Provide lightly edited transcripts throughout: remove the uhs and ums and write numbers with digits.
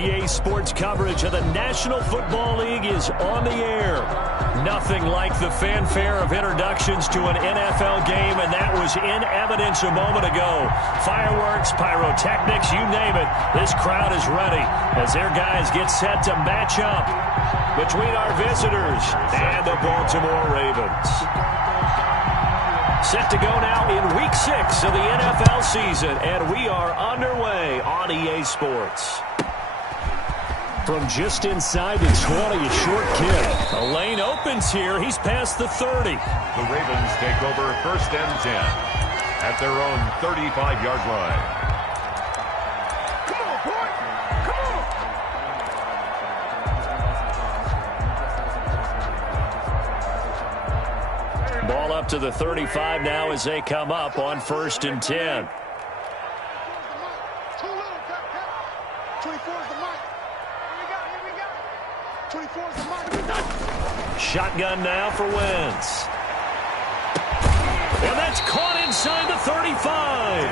EA Sports coverage of the National Football League is on the air. Nothing like the fanfare of introductions to an NFL game, and that was in evidence a moment ago. Fireworks, pyrotechnics, you name it. This crowd is ready as their guys get set to match up between our visitors and the Baltimore Ravens. Set to go now in Week 6 of the NFL season, and we are underway on EA Sports. From just inside the 20, a short kick. A lane opens here. He's past the 30. The Ravens take over 1st and 10 at their own 35-yard line. Ball up to the 35 now as they come up on 1st and 10. Shotgun now for Wentz. And that's caught inside the 35.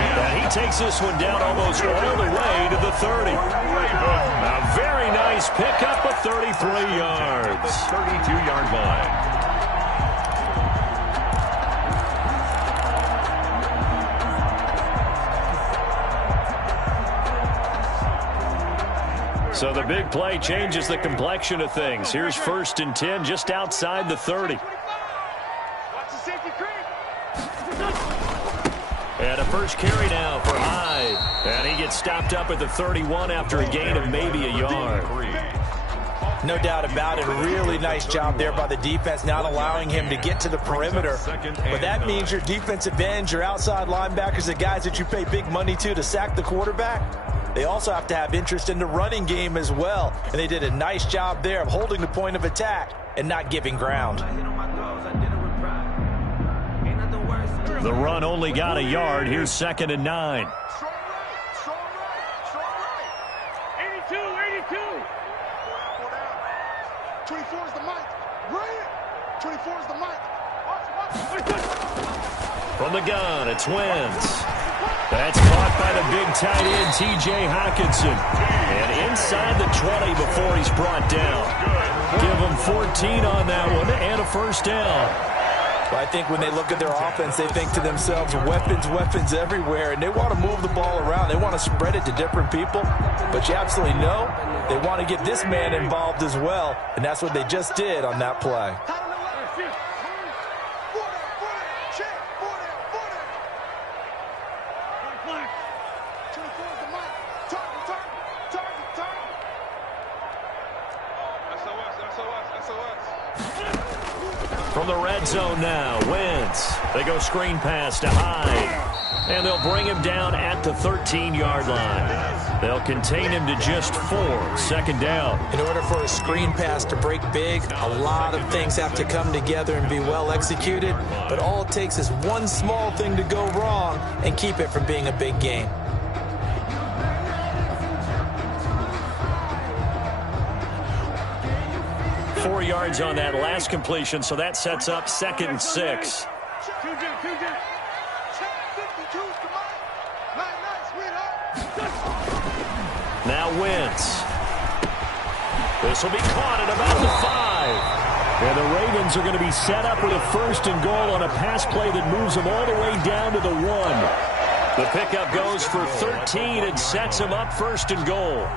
And he takes this one down almost all the way to the 30. A very nice pickup of 33 yards. 32-yard line. So the big play changes the complexion of things. Here's 1st and 10 just outside the 30. And a first carry now for Hyde. And he gets stopped up at the 31 after a gain of maybe a yard. No doubt about it. Really nice job there by the defense, not allowing him to get to the perimeter. But that means your defensive ends, your outside linebackers, the guys that you pay big money to sack the quarterback, they also have to have interest in the running game as well. And they did a nice job there of holding the point of attack and not giving ground. The run only got a yard. Here's 2nd and 9. 24 is the mic. Right. 24 is the mic. From the gun, it's Wentz. That's caught by the big tight end, T.J. Hockenson. And inside the 20 before he's brought down. Give him 14 on that one and a first down. Well, I think when they look at their offense, they think to themselves, weapons, weapons everywhere, and they want to move the ball around. They want to spread it to different people, but you absolutely know they want to get this man involved as well, and that's what they just did on that play. From the red zone now, Wentz. They go screen pass to Hyde. And they'll bring him down at the 13-yard line. They'll contain him to just 4. 2nd down. In order for a screen pass to break big, a lot of things have to come together and be well executed. But all it takes is one small thing to go wrong and keep it from being a big game. Four yards on that last completion, so that sets up 2nd and 6. Now Wentz. This will be caught at about the 5. And the Ravens are going to be set up with a 1st and goal on a pass play that moves them all the way down to the 1. The pickup goes for 13 and sets them up 1st and goal.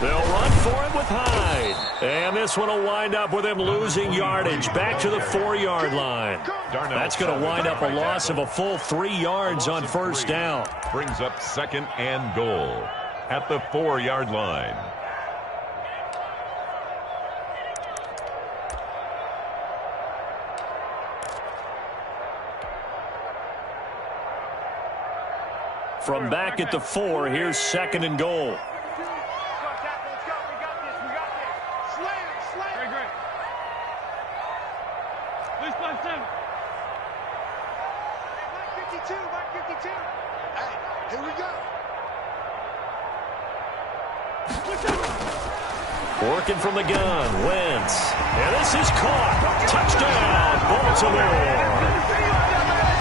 They'll run for it with Hyde. And this one will wind up with him losing yardage back to the 4-yard line. That's going to wind up a loss of a full 3 yards on 1st down. Brings up 2nd and goal at the 4-yard line. From back at the 4, here's 2nd and goal. Here we go. Working from the gun, Wentz. And this is caught. Touchdown. Baltimore.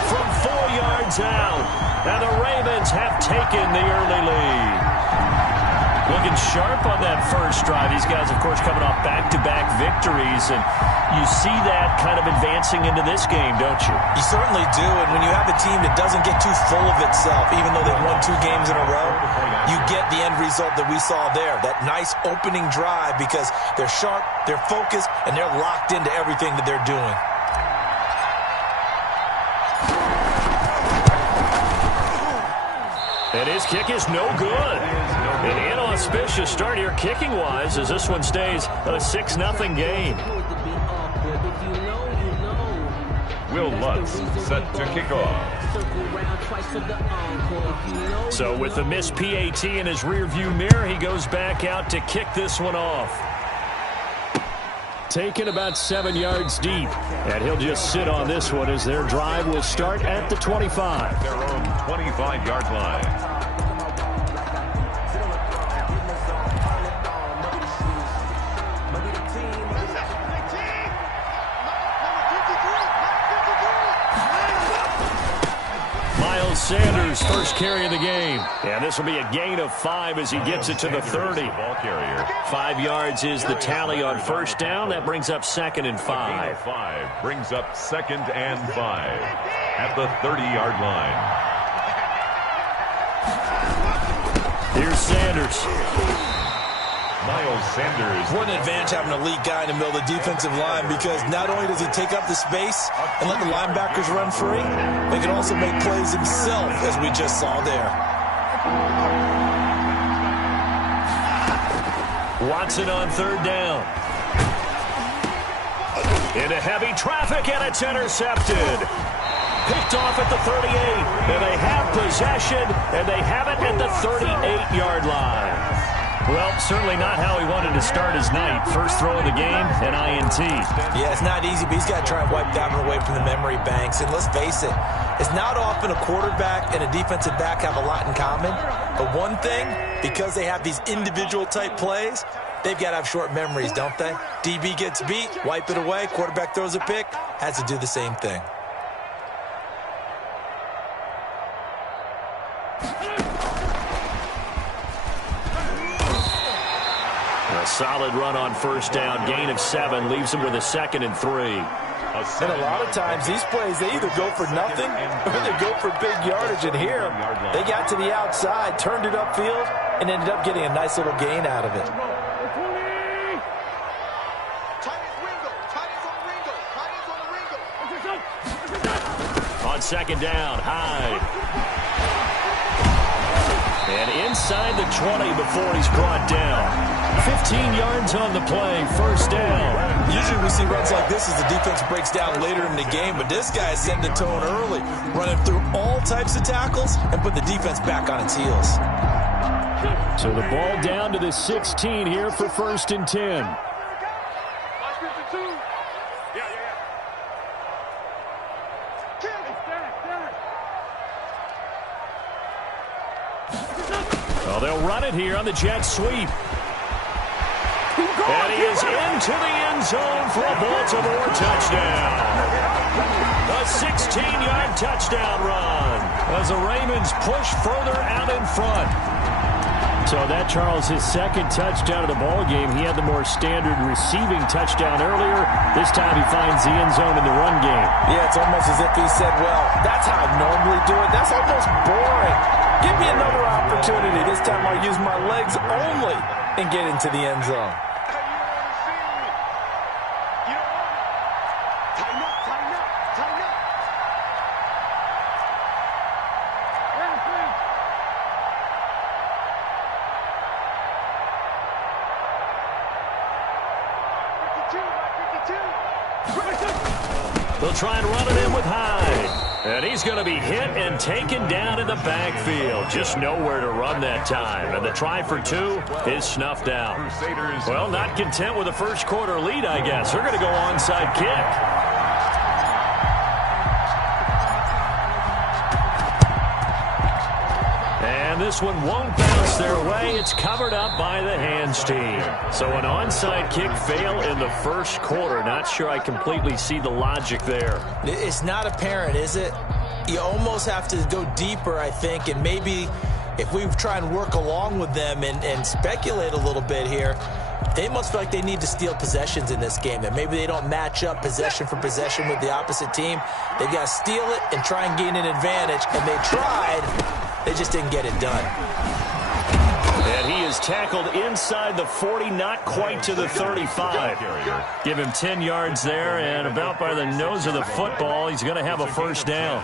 From 4 yards out, and the Ravens have taken the early lead. Looking sharp on that first drive. These guys, of course, coming off back-to-back victories, and you see that kind of advancing into this game, don't you? You certainly do, and when you have a team that doesn't get too full of itself, even though they've won 2 games in a row, you get the end result that we saw there, that nice opening drive, because they're sharp, they're focused, and they're locked into everything that they're doing. And his kick is no good. An inauspicious start here kicking-wise as this one stays a 6-0 game. Will Lutz set to kick off. So with the missed PAT in his rearview mirror, he goes back out to kick this one off. Taken about 7 yards deep. And he'll just sit on this one as their drive will start at the 25. Their own 25-yard line. Sanders first carry of the game. And this will be a gain of 5 as he gets it to the 30. Ball carrier. 5 yards is the tally on first down. That brings up 2nd and 5. 5 brings up 2nd and 5 at the 30-yard line. Here's Sanders. Miles Sanders. What an advantage having an elite guy in the middle of the defensive line, because not only does he take up the space and let the linebackers run free, but he can also make plays himself, as we just saw there. Watson on 3rd down. Into heavy traffic, and it's intercepted. Picked off at the 38. And they have possession, and they have it at the 38-yard line. Well, certainly not how he wanted to start his night. First throw of the game, an INT. Yeah, it's not easy, but he's got to try and wipe that one away from the memory banks. And let's face it, it's not often a quarterback and a defensive back have a lot in common. But one thing, because they have these individual type plays, they've got to have short memories, don't they? DB gets beat, wipe it away. Quarterback throws a pick, has to do the same thing. A solid run on first down. Gain of 7 leaves him with a 2nd and 3. And a lot of times these plays, they either go for nothing or they go for big yardage. And here, they got to the outside, turned it upfield, and ended up getting a nice little gain out of it. On 2nd down, Hyde. And inside the 20 before he's brought down. 15 yards on the play, first down. Usually we see runs like this as the defense breaks down later in the game, but this guy is setting the tone early, running through all types of tackles and put the defense back on its heels. So the ball down to the 16 here for 1st and 10. Well, they'll run it here on the jet sweep. And he is into the end zone for a Baltimore touchdown. A 16-yard touchdown run as the Ravens push further out in front. So that, Charles, his 2nd touchdown of the ball game. He had the more standard receiving touchdown earlier. This time he finds the end zone in the run game. Yeah, it's almost as if he said, well, that's how I normally do it. That's almost boring. Give me another opportunity. This time I'll use my legs only and get into the end zone. They'll try and run it in with Hyde. And he's going to be hit and taken down in the backfield. Just nowhere to run that time. And the try for 2 is snuffed out. Crusaders. Well, not content with a first quarter lead, I guess. They're going to go onside kick. And this one won't bounce their way. It's covered up by the hands team. So an onside kick fail in the first quarter. Not sure I completely see the logic there. It's not apparent, is it? You almost have to go deeper, I think, and maybe if we try and work along with them and speculate a little bit here, they must feel like they need to steal possessions in this game, and maybe they don't match up possession for possession with the opposite team. They've got to steal it and try and gain an advantage, and they tried. They just didn't get it done. And he is tackled inside the 40, not quite to the 35. Give him 10 yards there, and about by the nose of the football, he's going to have a first down.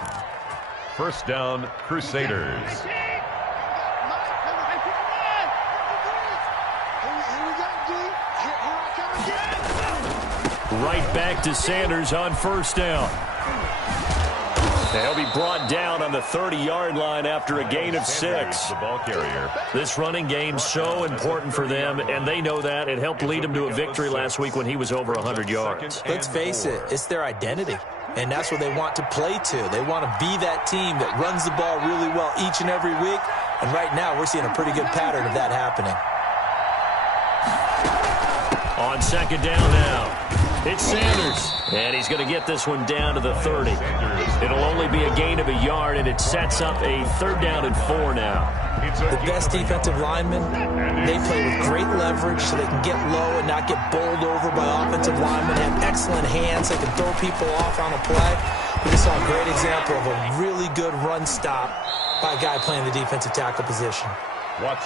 First down, Crusaders. Right back to Sanders on first down. They'll be brought down on the 30-yard line after a gain of 6. The ball carrier. This running game's so important for them, and they know that. It helped lead them to a victory last week when he was over 100 yards. Let's face it, it's their identity, and that's what they want to play to. They want to be that team that runs the ball really well each and every week, and right now we're seeing a pretty good pattern of that happening. On second down now. It's Sanders, and he's going to get this one down to the 30. It'll only be a gain of a yard, and it sets up a 3rd down and 4 now. The best defensive linemen, they play with great leverage so they can get low and not get bowled over by offensive linemen, have excellent hands, they can throw people off on a play. We just saw a great example of a really good run stop by a guy playing the defensive tackle position.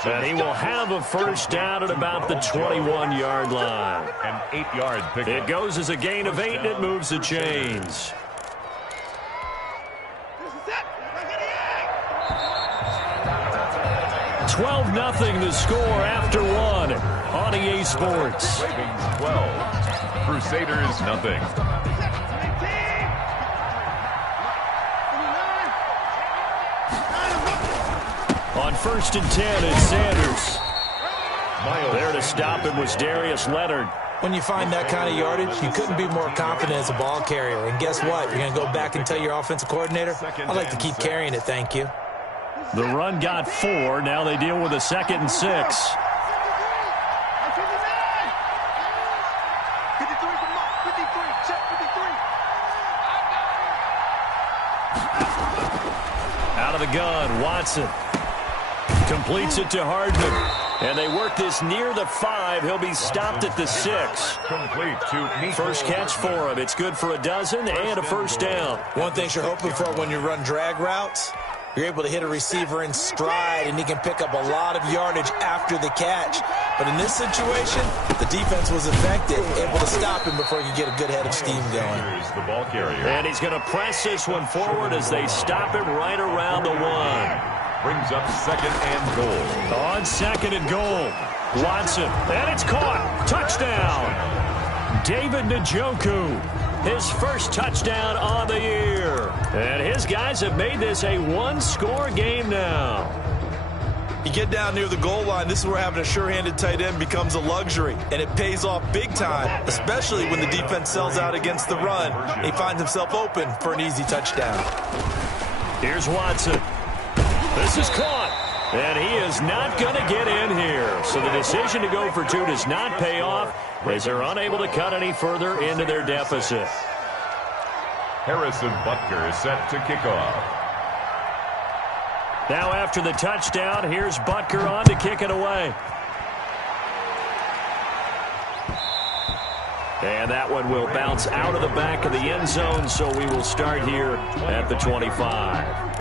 And he will have a first down at about the 21-yard line. An 8-yard pickup. It goes as a gain of 8, and it moves the chains. $12-0 the score after 1 on EA Sports. Ravens 12, Crusaders nothing. On 1st and 10, it's Sanders. There to stop him was Darius Leonard. When you find that kind of yardage, you couldn't be more confident as a ball carrier. And guess what? You're going to go back and tell your offensive coordinator, I'd like to keep carrying it, thank you. The run got 4. Now they deal with a 2nd and 6. Out of the gun, Watson. Completes it to Hardman. And they work this near the 5. He'll be stopped at the 6. Complete to First catch for him. It's good for a dozen and a first down. One thing you're hoping for when you run drag routes, you're able to hit a receiver in stride, and he can pick up a lot of yardage after the catch. But in this situation, the defense was effective, able to stop him before you get a good head of steam going. Here's the ball carrier. And he's going to press this one forward as they stop him right around the 1. Brings up 2nd and goal. On 2nd and goal, Watson, and it's caught. Touchdown. David Njoku, his first touchdown on the year. And his guys have made this a 1-score game now. You get down near the goal line, this is where having a sure-handed tight end becomes a luxury, and it pays off big time, especially when the defense sells out against the run. He finds himself open for an easy touchdown. Here's Watson. This is caught, and he is not going to get in here. So the decision to go for 2 does not pay off as they're unable to cut any further into their deficit. Harrison Butker is set to kick off. Now after the touchdown, here's Butker on to kick it away. And that one will bounce out of the back of the end zone, so we will start here at the 25.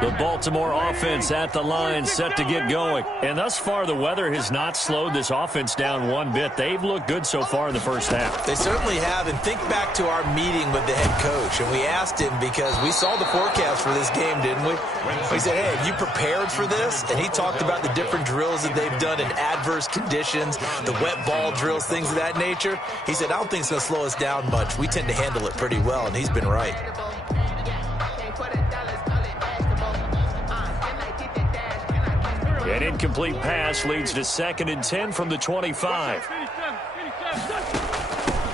The Baltimore offense at the line, set to get going. And thus far, the weather has not slowed this offense down one bit. They've looked good so far in the first half. They certainly have. And think back to our meeting with the head coach. And we asked him, because we saw the forecast for this game, didn't we? We said, hey, have you prepared for this? And he talked about the different drills that they've done in adverse conditions, the wet ball drills, things of that nature. He said, I don't think it's going to slow us down much. We tend to handle it pretty well, and he's been right. An incomplete pass leads to 2nd and 10 from the 25.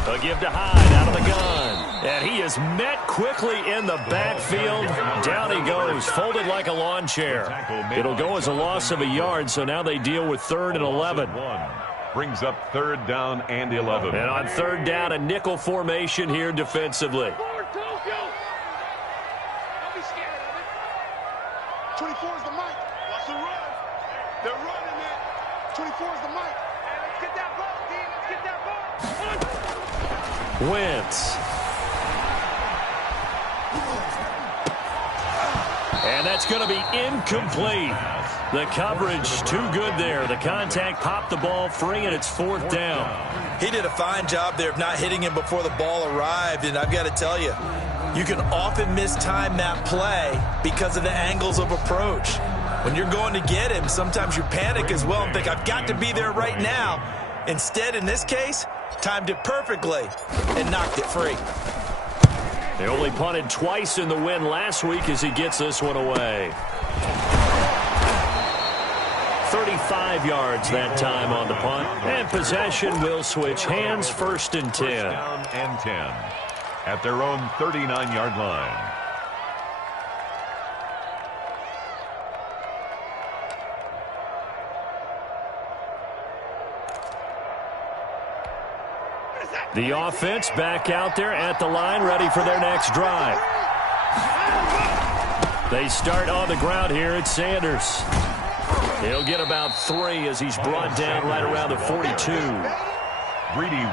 A give to Hyde out of the gun. And he is met quickly in the backfield. Down he goes, folded like a lawn chair. It'll go as a loss of a yard, so now they deal with 3rd and 11. Brings up 3rd down and 11. And on 3rd down, a nickel formation here defensively. 24 is the mic. Watch the run. They're running it. 24 is the mic. Let's get that ball, D. Let's get that ball. Wentz. And that's going to be incomplete. The coverage too good there. The contact popped the ball free, and it's 4th down. He did a fine job there of not hitting him before the ball arrived, and I've got to tell you, you can often mistime that play because of the angles of approach. When you're going to get him, sometimes you panic as well and think, I've got to be there right now. Instead, in this case, timed it perfectly and knocked it free. They only punted twice in the win last week as he gets this one away. 35 yards that time on the punt. And possession will switch hands, 1st and 10. 1st down and 10 at their own 39-yard line. The offense back out there at the line, ready for their next drive. They start on the ground here at Sanders. He'll get about 3 as he's brought down right around the 42.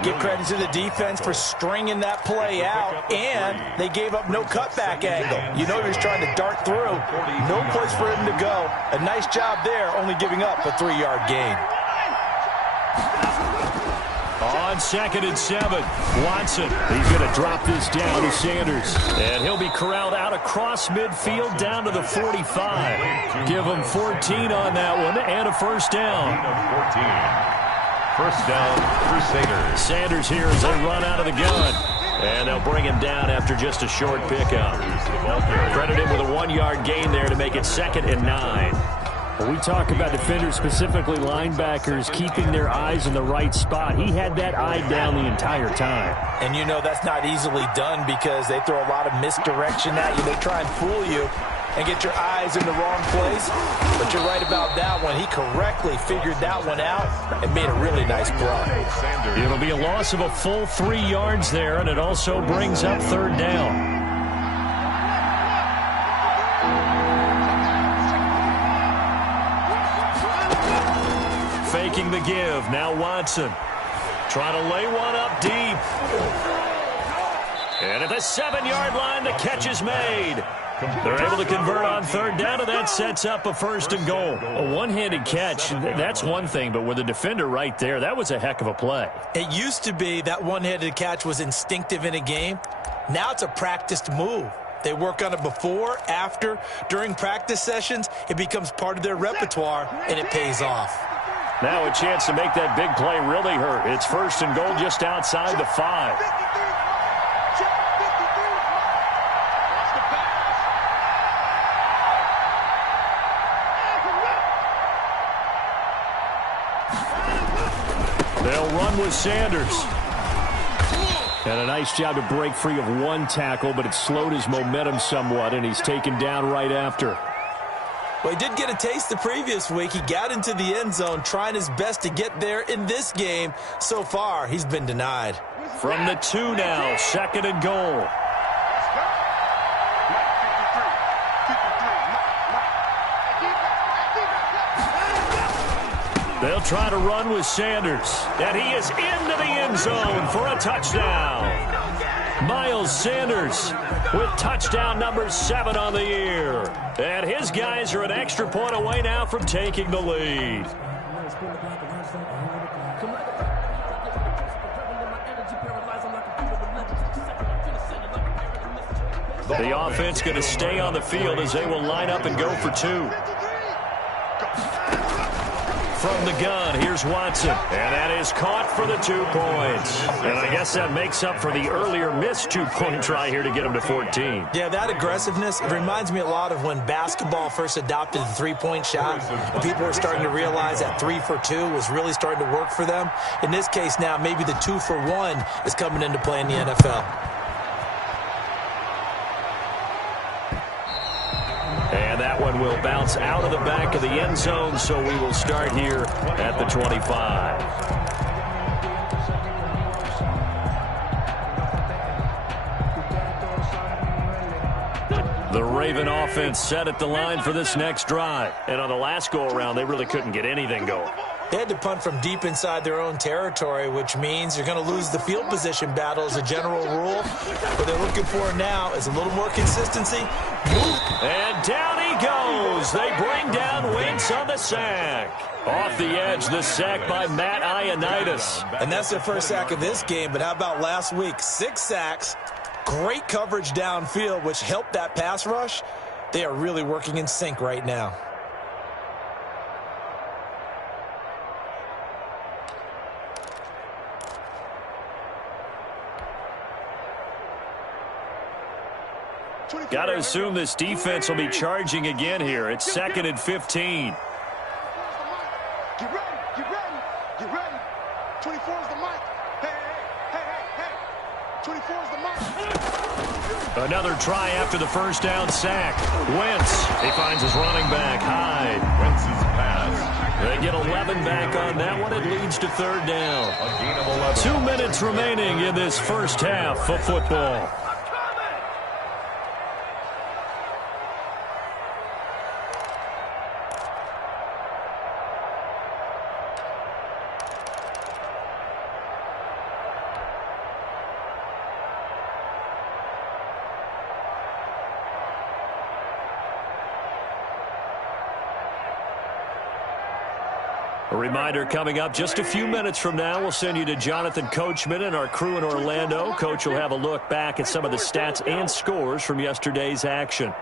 Give credit to the defense for stringing that play out, and they gave up no cutback angle. You know he was trying to dart through. No place for him to go. A nice job there, only giving up a 3-yard gain. On 2nd and 7, Watson. He's going to drop this down to Sanders. And he'll be corralled out across midfield down to the 45. Give him 14 on that one and a 1st down. 1st down, Crusaders. Sanders here as they run out of the gun. And they'll bring him down after just a short pickup. Credit him with a 1-yard gain there to make it 2nd and 9. When we talk about defenders, specifically linebackers, keeping their eyes in the right spot, he had that eye down the entire time. And you know that's not easily done because they throw a lot of misdirection at you. They try and fool you and get your eyes in the wrong place. But you're right about that one. He correctly figured that one out and made a really nice play. It'll be a loss of a full 3 yards there, and it also brings up 3rd down. Faking the give. Now Watson. Trying to lay one up deep. And at the 7-yard line, the catch is made. They're able to convert on 3rd down, and that sets up a 1st and goal. A one-handed catch, that's one thing, but with a defender right there, that was a heck of a play. It used to be that one-handed catch was instinctive in a game. Now it's a practiced move. They work on it before, after, during practice sessions. It becomes part of their repertoire, and it pays off. Now a chance to make that big play really hurt. It's 1st and goal just outside the 5. They'll run with Sanders. And a nice job to break free of one tackle, but it slowed his momentum somewhat, and he's taken down right after. Well, he did get a taste the previous week. He got into the end zone trying his best to get there in this game. So far, he's been denied. From the 2 now, 2nd and goal. They'll try to run with Sanders. And he is into the end zone for a touchdown. Miles Sanders with touchdown number 7 on the year. And his guys are an extra point away now from taking the lead. The offense going to stay on the field as they will line up and go for 2. From the gun, here's Watson. And that is caught for the 2 points. And I guess that makes up for the earlier missed 2-point try here to get him to 14. Yeah, that aggressiveness, it reminds me a lot of when basketball first adopted the 3-point shot. And people were starting to realize that 3 for 2 was really starting to work for them. In this case now, maybe the 2 for 1 is coming into play in the NFL. and will bounce out of the back of the end zone, so we will start here at the 25. The Raven offense set at the line for this next drive. And on the last go-around, they really couldn't get anything going. They had to punt from deep inside their own territory, which means you're going to lose the field position battle as a general rule. What they're looking for now is a little more consistency. And down he goes. They bring down Wentz on the sack. Off the edge, the sack by Matt Ioannidis. And that's their first sack of this game, but how about last week? 6 sacks, great coverage downfield, which helped that pass rush. They are really working in sync right now. Got to assume this defense will be charging again here. It's 2nd and 15. Get ready, get ready, get ready. 24 is the mic. Hey. 24 is the mic. Another try after the first down sack. Wentz, he finds his running back, Hyde. Wentz's pass. They get 11 back on that one. It leads to 3rd down. A gain of 11. 2 minutes remaining in this first half of football. A reminder coming up just a few minutes from now, we'll send you to Jonathan Coachman and our crew in Orlando. Coach will have a look back at some of the stats and scores from yesterday's action.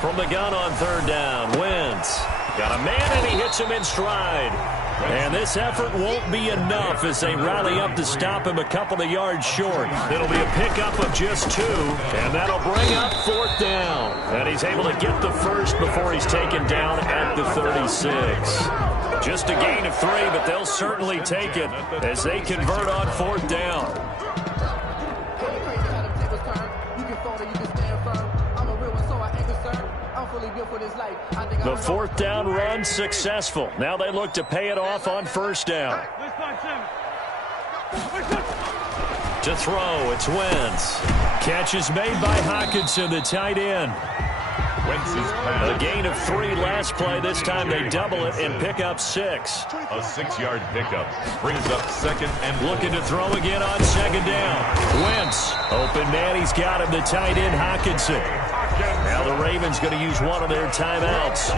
From the gun on 3rd down, Wentz got a man and he hits him in stride. And this effort won't be enough as they rally up to stop him a couple of yards short. It'll be a pickup of just 2, and that'll bring up 4th down. And he's able to get the first before he's taken down at the 36. Just a gain of 3, but they'll certainly take it as they convert on 4th down. The 4th down run successful. Now they look to pay it off on 1st down. To throw, it's Wentz. Catch is made by Hockenson, the tight end. Wentz's pass. A gain of 3 last play. This time they double it and pick up 6. A 6-yard pickup brings up 2nd and Looking to throw again on 2nd down. Wentz, open man, he's got him, the tight end Hockenson. Now the Ravens going to use one of their timeouts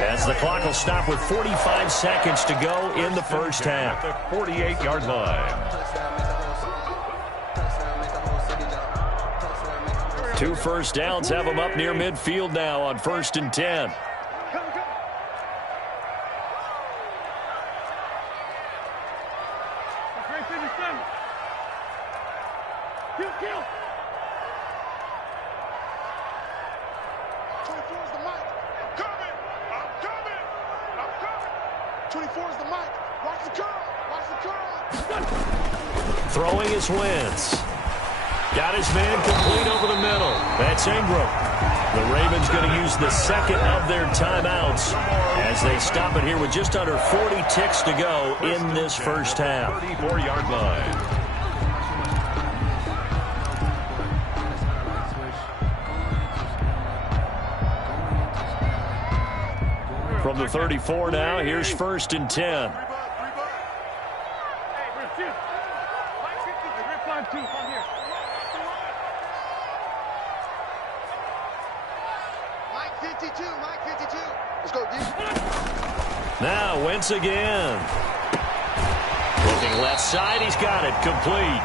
as the clock will stop with 45 seconds to go in the first half. at the 48-yard line. 2 first downs have them up near midfield now on 1st and 10. Throwing is Wentz. Got his man complete over the middle. That's Ingram. The Ravens going to use the 2nd of their timeouts as they stop it here with just under 40 ticks to go in this first half. 34-yard line. From the 34 now, here's 1st and 10. Now Wentz again. Looking left side, he's got it complete.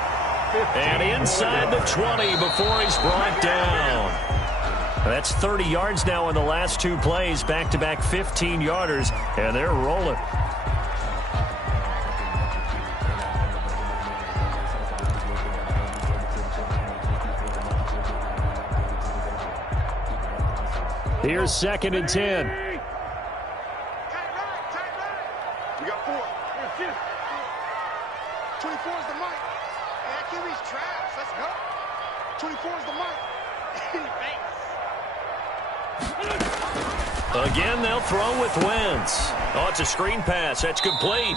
And inside the 20 before he's brought down. That's 30 yards now in the last 2 plays, back-to-back 15-yarders, and they're rolling. Here's 2nd and 10. We got 4. Again, they'll throw with Wentz. Oh, it's a screen pass. That's complete.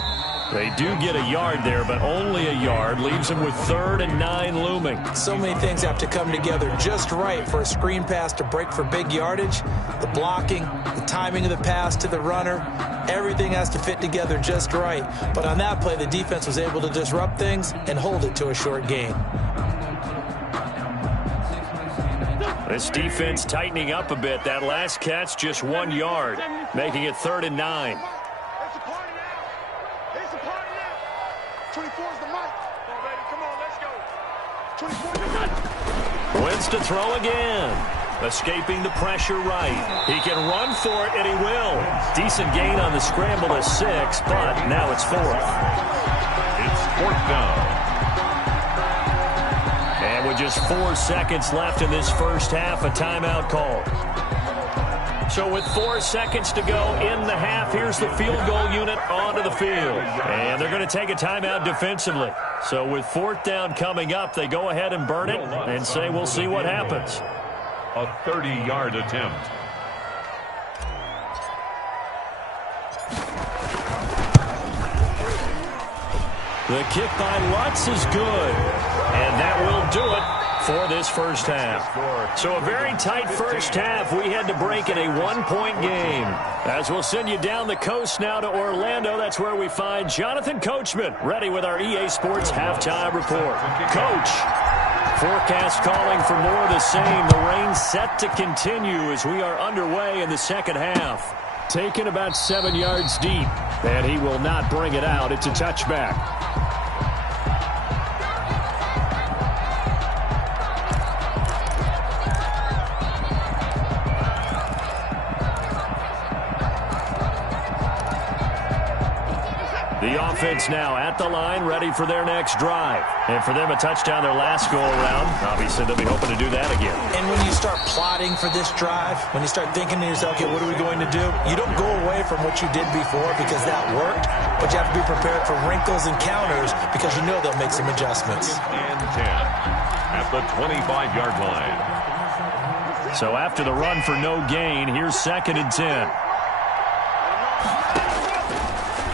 They do get a yard there, but only a yard. Leaves them with 3rd and 9 looming. So many things have to come together just right for a screen pass to break for big yardage. The blocking, the timing of the pass to the runner, everything has to fit together just right. But on that play, the defense was able to disrupt things and hold it to a short gain. This defense tightening up a bit. That last catch, just 1 yard, making it 3rd and 9. It's a party now. It's a party now. 24 is the mic. Come on, baby. Come on, let's go. 24 is the mic. Wentz to throw again. Escaping the pressure right. He can run for it, and he will. Decent gain on the scramble to 6, but now it's 4th. It's 4th down. And with just 4 seconds left in this first half, a timeout call. So with 4 seconds to go in the half, here's the field goal unit onto the field. And they're going to take a timeout defensively. So with 4th down coming up, they go ahead and burn it and say we'll see what happens. A 30-yard attempt. The kick by Lutz is good. And that will do it for this first half. So a very tight first half. We had to break in a 1-point game. As we'll send you down the coast now to Orlando, that's where we find Jonathan Coachman ready with our EA Sports halftime report. Coach, forecast calling for more of the same. The rain set to continue as we are underway in the second half. Taken about 7 yards deep, and he will not bring it out. It's a touchback. The offense now at the line, ready for their next drive. And for them, a touchdown their last go-around. Obviously, they'll be hoping to do that again. And when you start plotting for this drive, when you start thinking to yourself, okay, what are we going to do? You don't go away from what you did before because that worked, but you have to be prepared for wrinkles and counters because you know they'll make some adjustments. And 10 at the 25-yard line. So after the run for no gain, here's 2nd and 10.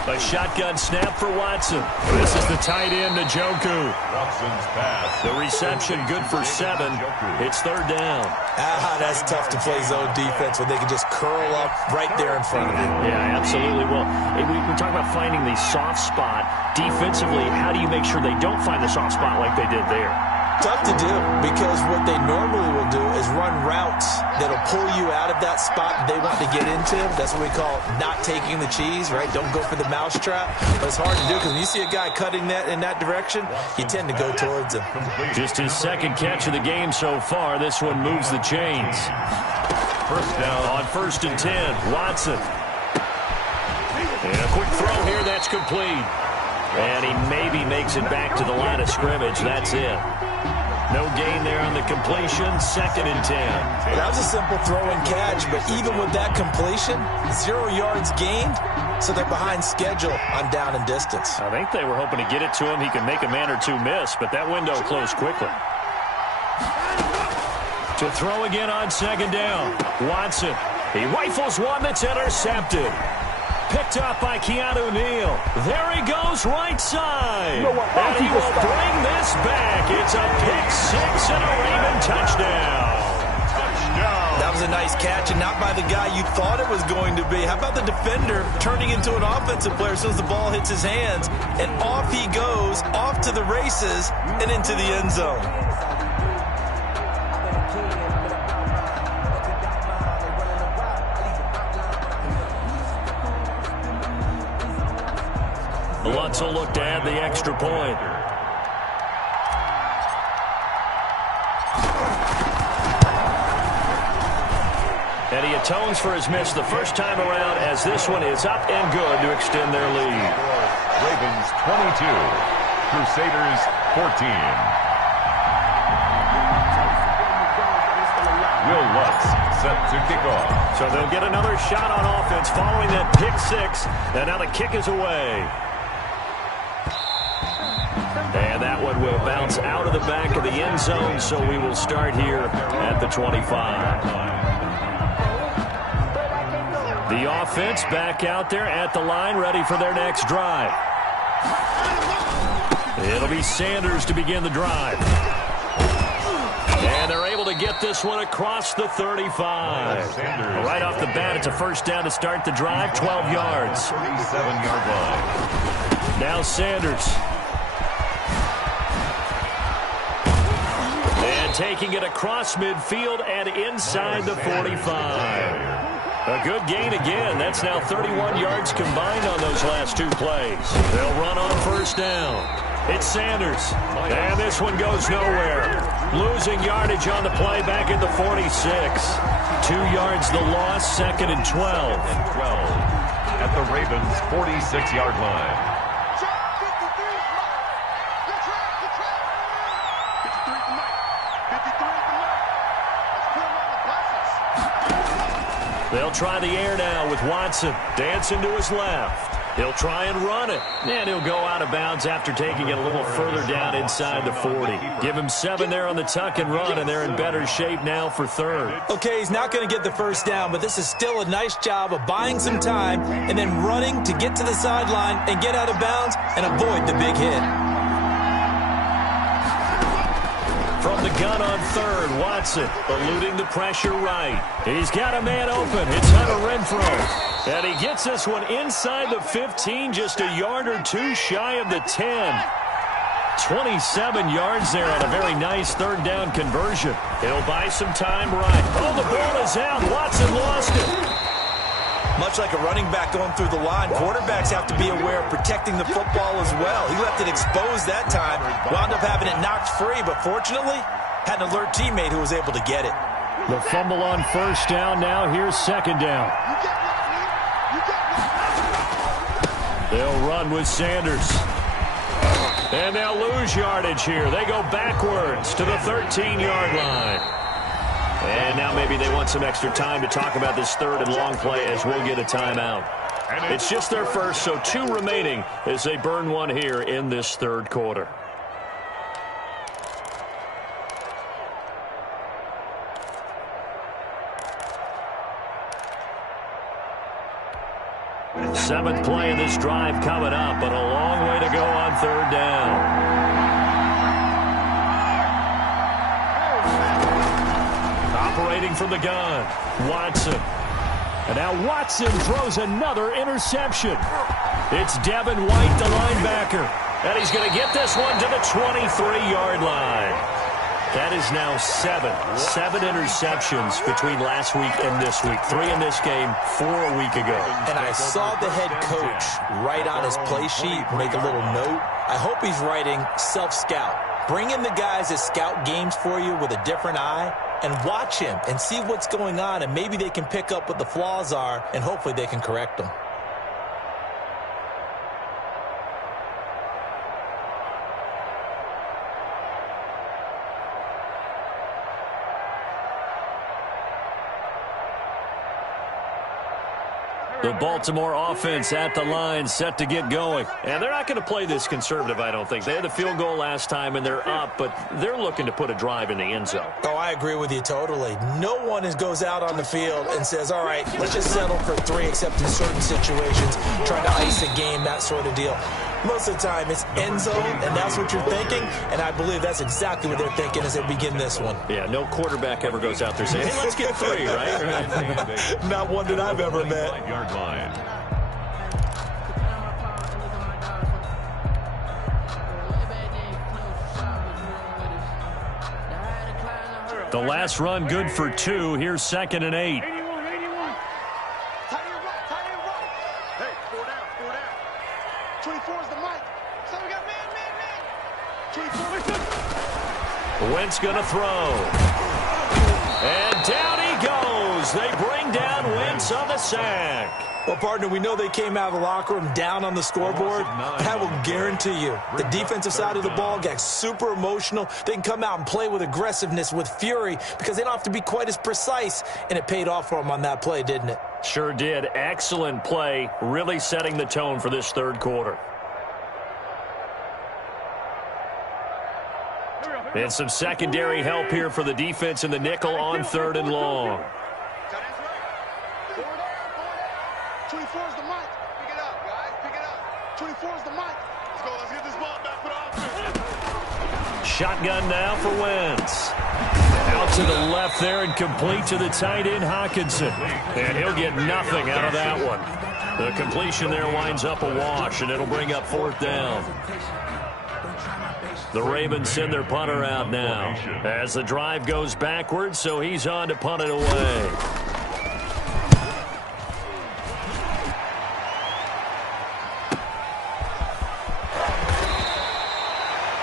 A shotgun snap for Watson. This is the tight end, Njoku. Watson's pass. The reception good for 7. It's 3rd down. That's tough to play zone defense when they can just curl up right there in front of you. Yeah, absolutely. Well, we're talking about finding the soft spot. Defensively, how do you make sure they don't find the soft spot like they did there? Tough to do because what they normally will do is run routes that'll pull you out of that spot they want to get into. That's what we call not taking the cheese, right? Don't go for the mousetrap. But it's hard to do because when you see a guy cutting that in that direction, you tend to go towards him. Just his 2nd catch of the game so far. This one moves the chains. First down on 1st and 10. Watson. And a quick throw here. That's complete. And he maybe makes it back to the line of scrimmage. That's it. No gain there on the completion. 2nd and 10. Well, that was a simple throw and catch, but even with that completion, 0 yards gained, so they're behind schedule on down and distance. I think they were hoping to get it to him. He could make a man or two miss, but that window closed quickly. To throw again on 2nd down. Watson. He rifles one that's intercepted. Picked up by Keanu Neal. There he goes right side. And he will bring this back. It's a pick-6 and a Raven touchdown. That was a nice catch, and not by the guy you thought it was going to be. How about the defender turning into an offensive player as soon as the ball hits his hands? And off he goes, off to the races, and into the end zone. Lutz will look to add the extra point. And he atones for his miss the first time around as this one is up and good to extend their lead. Ravens 22, Crusaders 14. Will Lutz set to kick off. So they'll get another shot on offense following that pick-6. And now the kick is away. And that one will bounce out of the back of the end zone, so we will start here at the 25. The offense back out there at the line, ready for their next drive. It'll be Sanders to begin the drive. And they're able to get this one across the 35. Right off the bat, it's a first down to start the drive, 12 yards. 37-yard line. Now Sanders. And taking it across midfield and inside the 45. A good gain again. That's now 31 yards combined on those last two plays. They'll run on first down. It's Sanders. And this one goes nowhere. Losing yardage on the play back at the 46. 2 yards the loss, second and 12. At the Ravens' 46-yard line. They'll try the air now with Watson dancing to his left. He'll try and run it. And he'll go out of bounds after taking it a little further down inside the 40. Give him 7 there on the tuck and run, and they're in better shape now for third. Okay, he's not going to get the first down, but this is still a nice job of buying some time and then running to get to the sideline and get out of bounds and avoid the big hit. From the gun on third, Watson eluding the pressure right. He's got a man open. It's Hunter Renfrow. And he gets this one inside the 15, just a yard or two shy of the 10. 27 yards there on a very nice third down conversion. He'll buy some time right. Oh, the ball is out. Watson lost it. Much like a running back going through the line, quarterbacks have to be aware of protecting the football as well. He left it exposed that time, wound up having it knocked free, but fortunately had an alert teammate who was able to get it. The fumble on first down. Now here's second down. They'll run with Sanders. And they'll lose yardage here. They go backwards to the 13-yard line. And now maybe they want some extra time to talk about this third and long play as we'll get a timeout. It's just their first, so 2 remaining as they burn one here in this third quarter. Seventh play of this drive coming up, but a long way to go on third down. Operating from the gun, Watson. And now Watson throws another interception. It's Devin White, the linebacker. And he's going to get this one to the 23-yard line. That is now 7 interceptions between last week and this week. 3 in this game, 4 a week ago. And I saw the head coach write on his play sheet, make a little note. I hope he's writing self-scout. Bring in the guys that scout games for you with a different eye and watch him and see what's going on, and maybe they can pick up what the flaws are, and hopefully they can correct them. The Baltimore offense at the line, set to get going. And they're not going to play this conservative, I don't think. They had the field goal last time, and they're up, but they're looking to put a drive in the end zone. Oh, I agree with you totally. No one goes out on the field and says, all right, let's just settle for 3, except in certain situations, trying to ice a game, that sort of deal. Most of the time, it's end zone, and that's what you're thinking, and I believe that's exactly what they're thinking as they begin this one. Yeah, no quarterback ever goes out there saying, hey, let's get 3, right? Not one that I've ever met. 5-yard line. The last run good for 2. Here's second and 8. Wentz going to throw. And down he goes. They bring down Wentz on the sack. Well, partner, we know they came out of the locker room down on the scoreboard. I will guarantee you, the defensive side of the ball got super emotional. They can come out and play with aggressiveness, with fury, because they don't have to be quite as precise. And it paid off for them on that play, didn't it? Sure did. Excellent play, really setting the tone for this third quarter. And some secondary help here for the defense in the nickel on third and long. 24 is the mic. Pick it up, guys. Pick it up. 24 is the mic. Let's go. Let's get this ball back for the offense. Shotgun now for Wentz. Out to the left there and complete to the tight end, Hockenson. And he'll get nothing out of that one. The completion there winds up a wash, and it'll bring up 4th down. The Ravens send their punter out now as the drive goes backwards, so he's on to punt it away.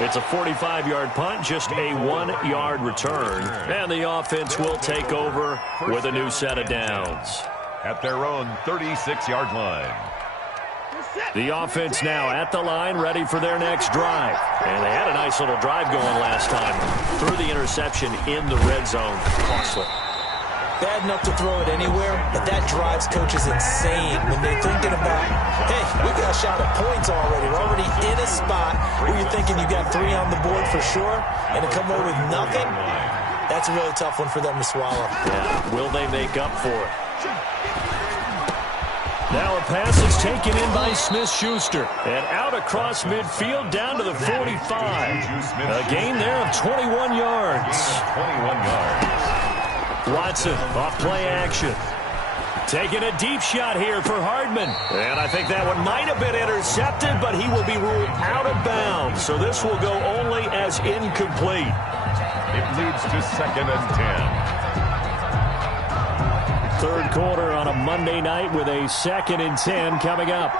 It's a 45-yard punt, just a 1-yard return. And the offense will take over with a new set of downs. At their own 36-yard line. The offense now at the line, ready for their next drive. And they had a nice little drive going last time. Threw the interception in the red zone. Costly. Bad enough to throw it anywhere, but that drives coaches insane when they're thinking about, hey, we got a shot at points already. We're already in a spot where you're thinking you got 3 on the board for sure, and to come away with nothing, that's a really tough one for them to swallow. Yeah, will they make up for it? Now a pass is taken in by Smith-Schuster. And out across midfield down to the 45. A gain there of 21 yards. 21 yards. Watson off play action. Taking a deep shot here for Hardman. And I think that one might have been intercepted, but he will be ruled out of bounds. So this will go only as incomplete. It leads to 2nd and 10. Third quarter on a Monday night with a 2nd and 10 coming up.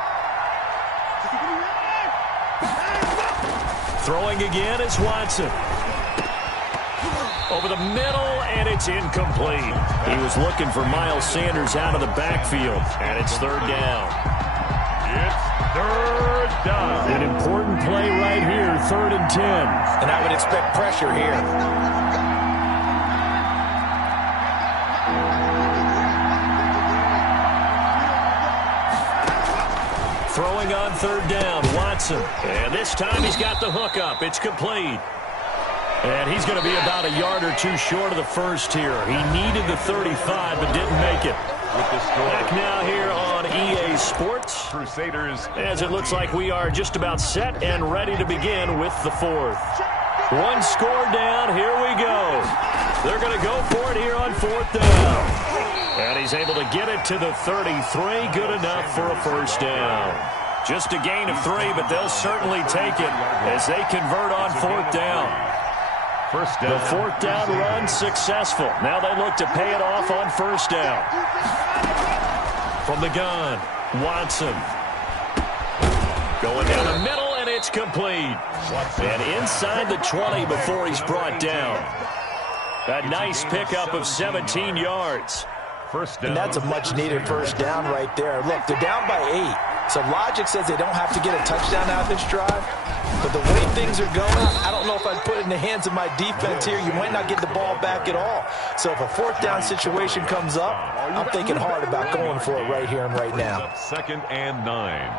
Throwing again is Watson. Over the middle, and it's incomplete. He was looking for Miles Sanders out of the backfield, and it's 3rd down. It's 3rd down. An important play right here, 3rd and 10. And I would expect pressure here. Throwing on 3rd down, Watson. And this time he's got the hook up. It's complete. And he's going to be about a yard or 2 short of the first here. He needed the 35, but didn't make it. With the score. Back now here on EA Sports. Crusaders. As it looks like we are just about set and ready to begin with the 4th. 1 score down. Here we go. They're going to go for it here on 4th down. And he's able to get it to the 33. Good enough for a first down. Just a gain of 3, but they'll certainly take it as they convert on 4th down. First down. The 4th down run successful. Now they look to pay it off on 1st down. From the gun, Watson. Going down the middle, and it's complete. And inside the 20 before he's brought down. A nice pickup of 17 yards. First down. And that's a much-needed first down right there. Look, they're down by 8. So logic says they don't have to get a touchdown out of this drive. But the way things are going, I don't know if I'd put it in the hands of my defense here. You might not get the ball back at all. So if a 4th down situation comes up, I'm thinking hard about going for it right here and right now. 2nd and 9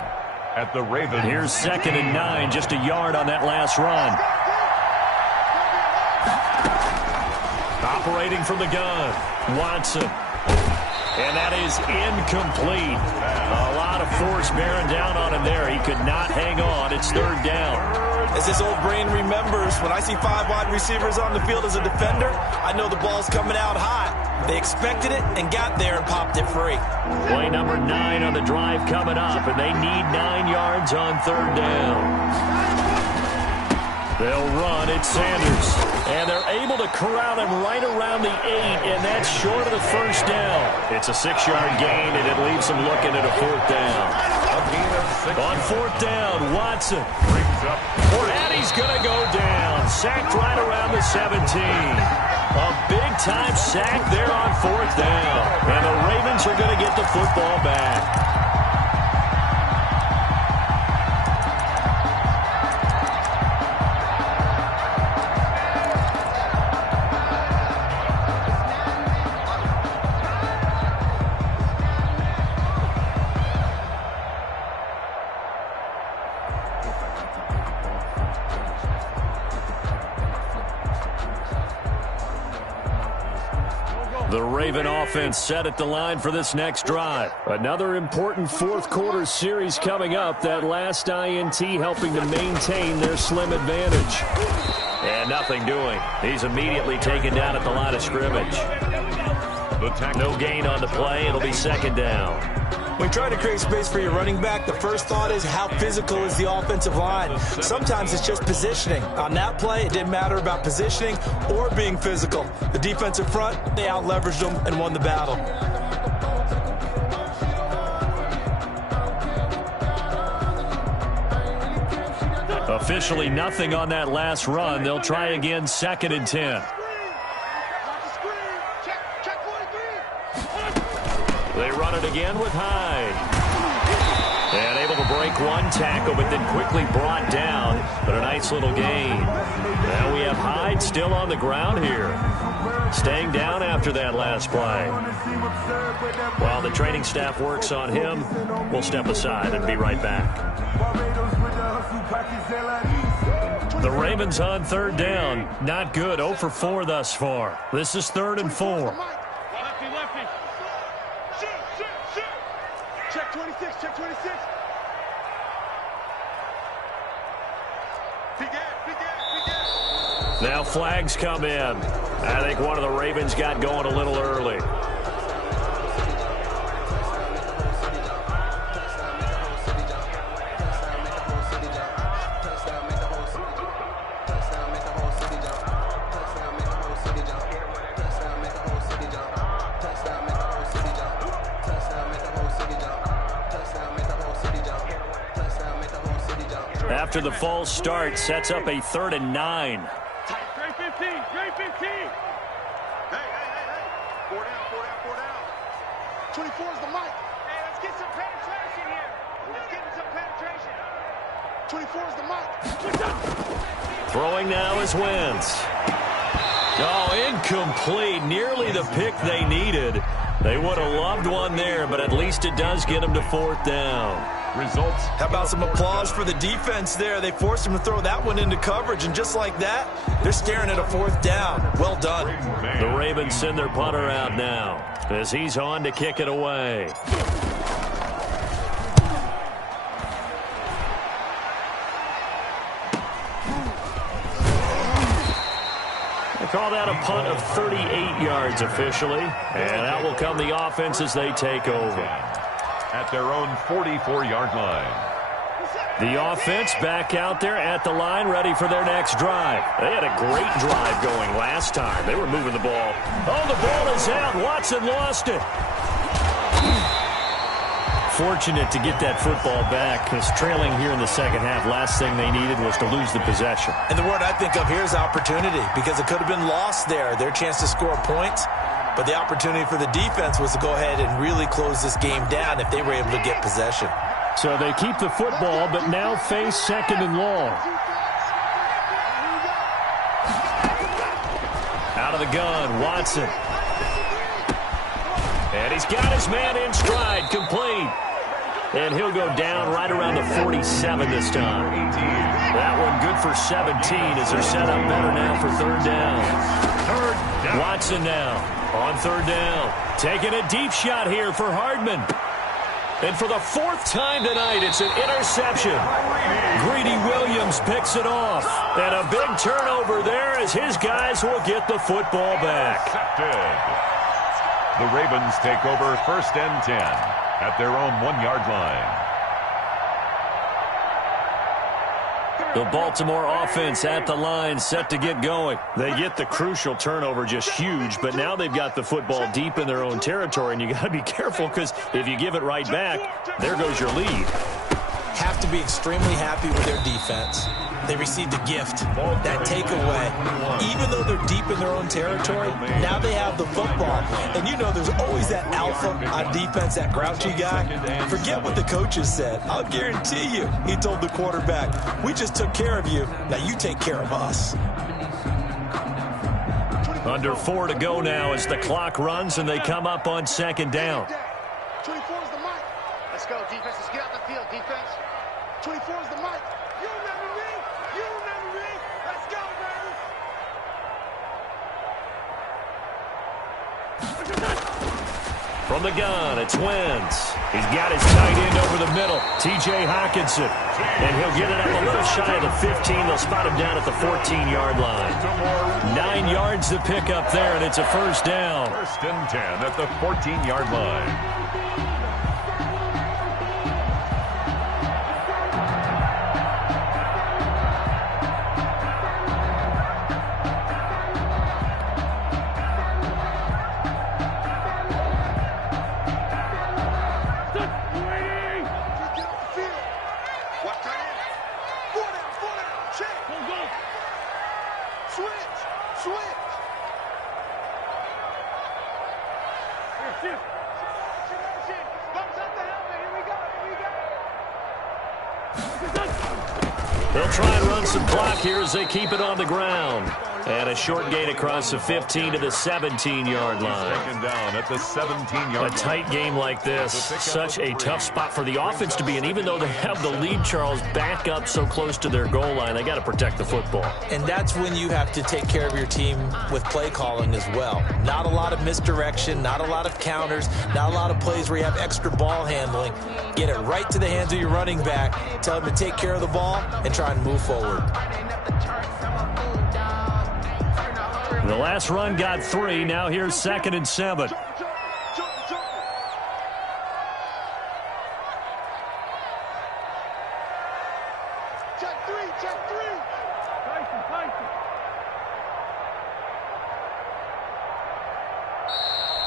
at the Ravens. Here's 2nd and 9, just a yard on that last run. Operating from the gun, Watson. And that is incomplete. A lot of force bearing down on him there. He could not hang on. It's 3rd down. As this old brain remembers, when I see 5 wide receivers on the field as a defender, I know the ball's coming out hot. They expected it and got there and popped it free. Play number 9 on the drive coming up, and they need 9 yards on 3rd down. They'll run. It's Sanders. And they're able to corral him right around the 8, and that's short of the first down. It's a 6-yard gain, and it leaves them looking at a 4th down. On 4th down, Watson. And he's going to go down. Sacked right around the 17. A big-time sack there on 4th down. And the Ravens are going to get the football back. The Raven offense set at the line for this next drive. Another important fourth quarter series coming up. That last INT helping to maintain their slim advantage. And nothing doing. He's immediately taken down at the line of scrimmage. No gain on the play. It'll be second down. When you try to create space for your running back, the first thought is how physical is the offensive line. Sometimes it's just positioning. On that play, it didn't matter about positioning or being physical. The defensive front, they out-leveraged them and won the battle. Officially nothing on that last run. They'll try again, 2nd and 10. They run it again with Hyde. And able to break one tackle, but then quickly brought down. But a nice little gain. Now we have Hyde still on the ground here. Staying down after that last play. While the training staff works on him, we'll step aside and be right back. The Ravens on 3rd down. Not good. 0 for 4 thus far. This is 3rd and 4. Check 26, check 26. Now flags come in. I think one of the Ravens got going a little early. After the false start, sets up a 3rd and 9. Great 15, great 15. Hey. 4 down. 24 is the mic. Hey, let's get some penetration here. Let's get some penetration. 24 is the mic. Throwing now is Wentz. Oh, incomplete. Nearly the pick they needed. They would have loved one there, but at least it does get them to 4th down. Results. How about some applause for the defense there? They forced him to throw that one into coverage, and just like that, they're staring at a 4th down. Well done. The Ravens send their punter out now as he's on to kick it away. They call that a punt of 38 yards officially, and out will come the offense as they take over. At their own 44-yard line. The offense back out there at the line, ready for their next drive. They had a great drive going last time. They were moving the ball. Oh, the ball is out. Watson lost it. Fortunate to get that football back, because trailing here in the second half, last thing they needed was to lose the possession. And the word I think of here is opportunity, because it could have been lost there. Their chance to score points. But the opportunity for the defense was to go ahead and really close this game down if they were able to get possession. So they keep the football, but now face 2nd and long. Out of the gun, Watson. And he's got his man in stride, complete. And he'll go down right around the 47 this time. That one good for 17 as they're set up better now for 3rd down. Watson now. On 3rd down, taking a deep shot here for Hardman. And for the 4th time tonight, it's an interception. Greedy Williams picks it off. And a big turnover there as his guys will get the football back. The Ravens take over 1st and 10 at their own 1-yard line. The Baltimore offense at the line, set to get going. They get the crucial turnover, just huge, but now they've got the football deep in their own territory, and you got to be careful because if you give it right back, there goes your lead. Have to be extremely happy with their defense. They received a gift, that takeaway. Even though they're deep in their own territory, now they have the football. And you know there's always that alpha on defense, that grouchy guy. Forget what the coaches said. I'll guarantee you, he told the quarterback, we just took care of you, now you take care of us. Under 4 to go now as the clock runs and they come up on 2nd down. 24 is the mic. Let's go, defense. Let's get out the field, defense. 24 is the mic. You remember me? You remember me? Let's go, baby. From the gun, it's Wentz. He's got his tight end over the middle, T.J. Hockenson. And he'll get it up a little shy of the 15. They'll spot him down at the 14-yard line. 9 yards to pick up there, and it's a first down. First and 10 at the 14-yard line. They'll try and run some clock here as they keep it on the ground. And a short gain across the 15 to the 17-yard line. Second down at the 17-yard line. A tight game like this, such a tough spot for the offense to be in. Even though they have the lead, Charles, back up so close to their goal line, they got to protect the football. And that's when you have to take care of your team with play calling as well. Not a lot of misdirection, not a lot of counters, not a lot of plays where you have extra ball handling. Get it right to the hands of your running back. Tell him to take care of the ball and try and move forward. The last run got 3. Now here's 2nd and 7.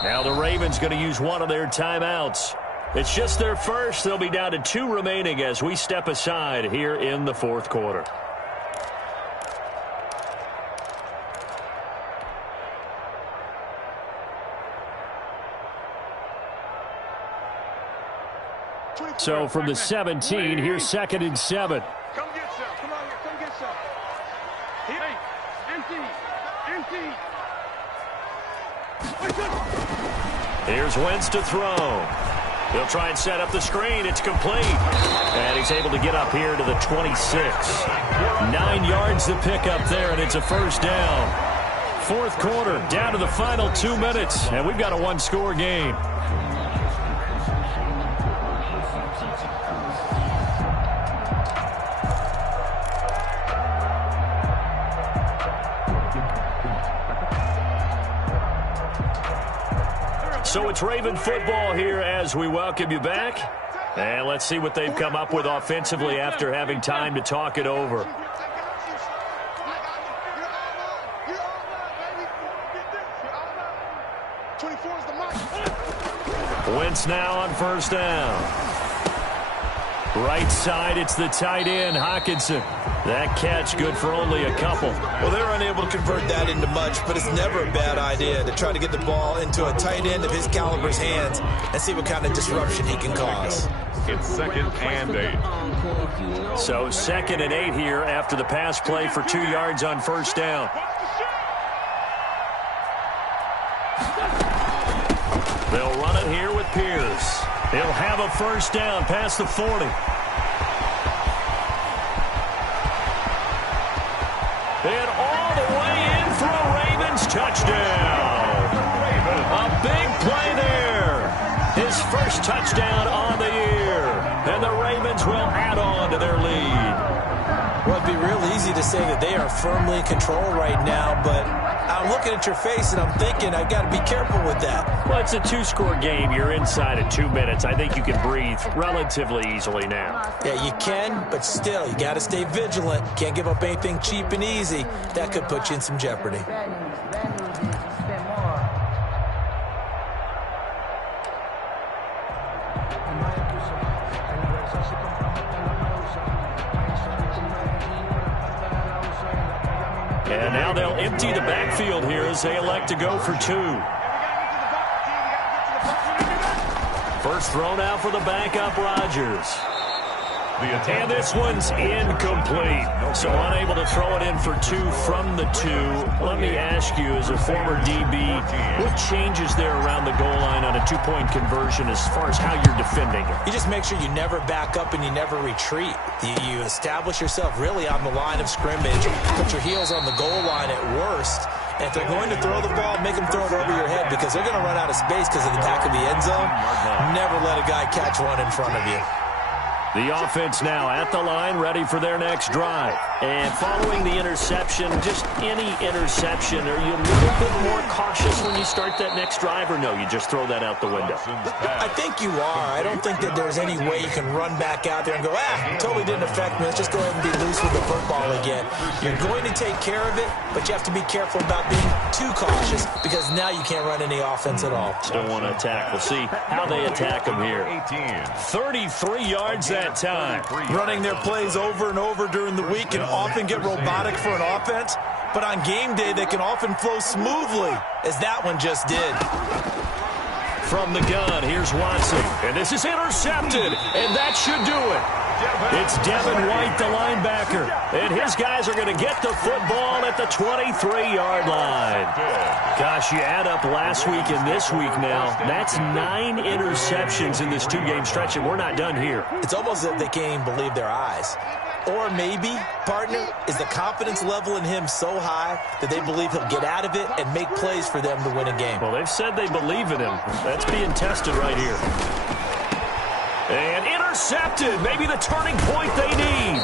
Now the Ravens going to use one of their timeouts. It's just their first. They'll be down to 2 remaining as we step aside here in the 4th quarter. So from the 17, here's 2nd and 7. Come get some. Come on here. Come get some. Hey, empty. Here's Wentz to throw. He'll try and set up the screen. It's complete. And he's able to get up here to the 26. 9 yards to pick up there, and it's a first down. 4th quarter, down to the final 2 minutes, and we've got a 1-score game. So it's Raven football here as we welcome you back. And let's see what they've come up with offensively after having time to talk it over. Wentz now on first down. Right side, it's the tight end, Hockenson. That catch good for only a couple. Well, they're unable to convert that into much, but it's never a bad idea to try to get the ball into a tight end of his caliber's hands and see what kind of disruption he can cause. It's 2nd and 8. So 2nd and 8 here after the pass play for 2 yards on first down. They'll run it here with Pierce. He'll have a first down past the 40. And all the way in for a Ravens touchdown. A big play there. His first touchdown on the year. And the Ravens will add on to their lead. Well, it'd be real easy to say that they are firmly in control right now, but I'm looking at your face and I'm thinking I've got to be careful with that. Well, it's a 2-score game. You're inside of 2 minutes. I think you can breathe relatively easily now. Yeah, you can, but still, you got to stay vigilant. Can't give up anything cheap and easy. That could put you in some jeopardy. And now they'll empty the backfield here as they elect to go for 2. First thrown out for the backup, Rodgers. And this one's incomplete. So unable to throw it in for 2 from the 2. Let me ask you, as a former DB, what changes there around the goal line on a 2-point conversion as far as how you're defending it? You just make sure you never back up and you never retreat. You establish yourself really on the line of scrimmage, put your heels on the goal line at worst, And if they're going to throw the ball, make them throw it over your head because they're going to run out of space because of the back of the end zone. Never let a guy catch one in front of you. The offense now at the line, ready for their next drive. And following the interception, just any interception, are you a little bit more cautious when you start that next drive, or no, you just throw that out the window? I think you are. I don't think that there's any way you can run back out there and go, totally didn't affect me. Let's just go ahead and be loose with the football again. You're going to take care of it, but you have to be careful about being too cautious because now you can't run any offense at all. Still want to attack. We'll see how they attack them here. 33 yards that time. Running their plays over and over during the week can often get robotic for an offense, but on game day they can often flow smoothly, as that one just did. From the gun, here's Watson, and this is intercepted, and that should do it. It's Devin White, the linebacker, and his guys are going to get the football at the 23-yard line. Gosh, you add up last week and this week now, that's 9 interceptions in this 2-game stretch, and we're not done here. It's almost as if they can't even believe their eyes. Or maybe, partner, is the confidence level in him so high that they believe he'll get out of it and make plays for them to win a game. Well, they've said they believe in him. That's being tested right here. And intercepted, maybe the turning point they need.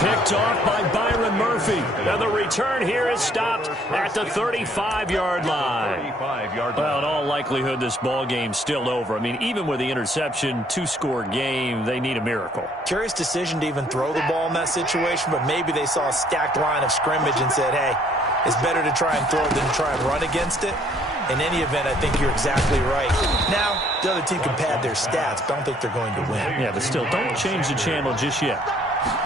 Picked off by Byron Murphy. And the return here is stopped at the 35-yard line. Well, in all likelihood, this ball game's still over. I mean, even with the interception, 2-score game, they need a miracle. Curious decision to even throw the ball in that situation, but maybe they saw a stacked line of scrimmage and said, hey, it's better to try and throw than to try and run against it. In any event, I think you're exactly right. Now, the other team can pad their stats, but I don't think they're going to win. Yeah, but still, don't change the channel just yet.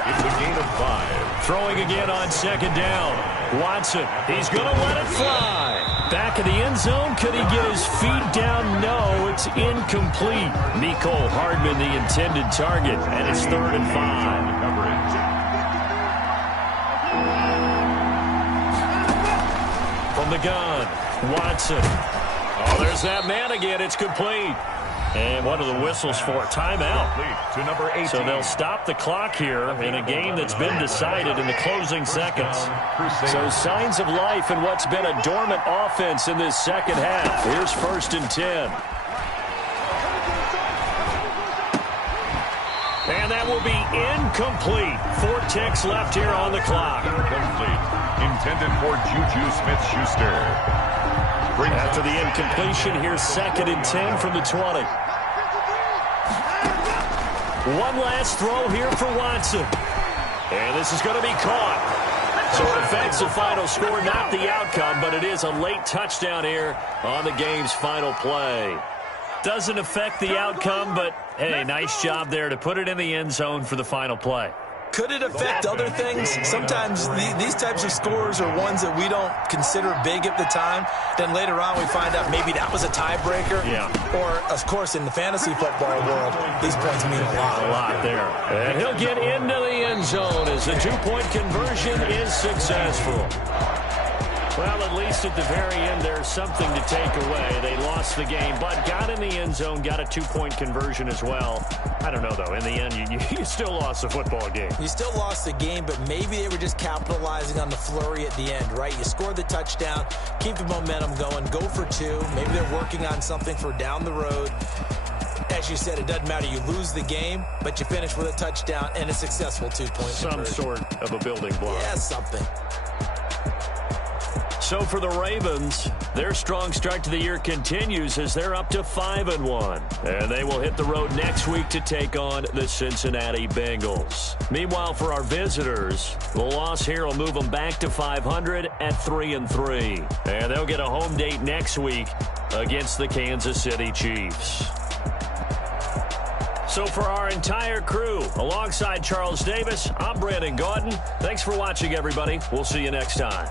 It's a gain of 5. Throwing again on second down. Watson, he's going to let it fly. Back of the end zone, could he get his feet down? No, it's incomplete. Mecole Hardman, the intended target, and it's 3rd and 5. From the gun, Watson. Oh, there's that man again. It's complete. And what are the whistles for? Timeout. To number 18. So they'll stop the clock here in a game that's been decided in the closing seconds. So signs of life in what's been a dormant offense in this second half. Here's 1st and 10. And that will be incomplete. 4 ticks left here on the clock. Incomplete. Intended for Juju Smith-Schuster. After the incompletion, here's 2nd and 10 from the 20. One last throw here for Watson. And this is going to be caught. So it affects the final score, not the outcome, but it is a late touchdown here on the game's final play. Doesn't affect the outcome, but, hey, nice job there to put it in the end zone for the final play. Could it affect other things? Sometimes these types of scores are ones that we don't consider big at the time. Then later on we find out maybe that was a tiebreaker. Yeah. Or, of course, in the fantasy football world, these points mean a lot. A lot there. And he'll get into the end zone as the 2-point conversion is successful. Well, at least at the very end, there's something to take away. They lost the game, but got in the end zone, got a 2-point conversion as well. I don't know, though. In the end, you still lost the football game. You still lost the game, but maybe they were just capitalizing on the flurry at the end, right? You scored the touchdown, keep the momentum going, go for 2. Maybe they're working on something for down the road. As you said, it doesn't matter. You lose the game, but you finish with a touchdown and a successful 2-point conversion. Some sort of a building block. Yeah, something. So for the Ravens, their strong start to the year continues as they're up to 5-1. And they will hit the road next week to take on the Cincinnati Bengals. Meanwhile, for our visitors, the loss here will move them back to 500 at 3-3. And they'll get a home date next week against the Kansas City Chiefs. So for our entire crew, alongside Charles Davis, I'm Brandon Gaudin. Thanks for watching, everybody. We'll see you next time.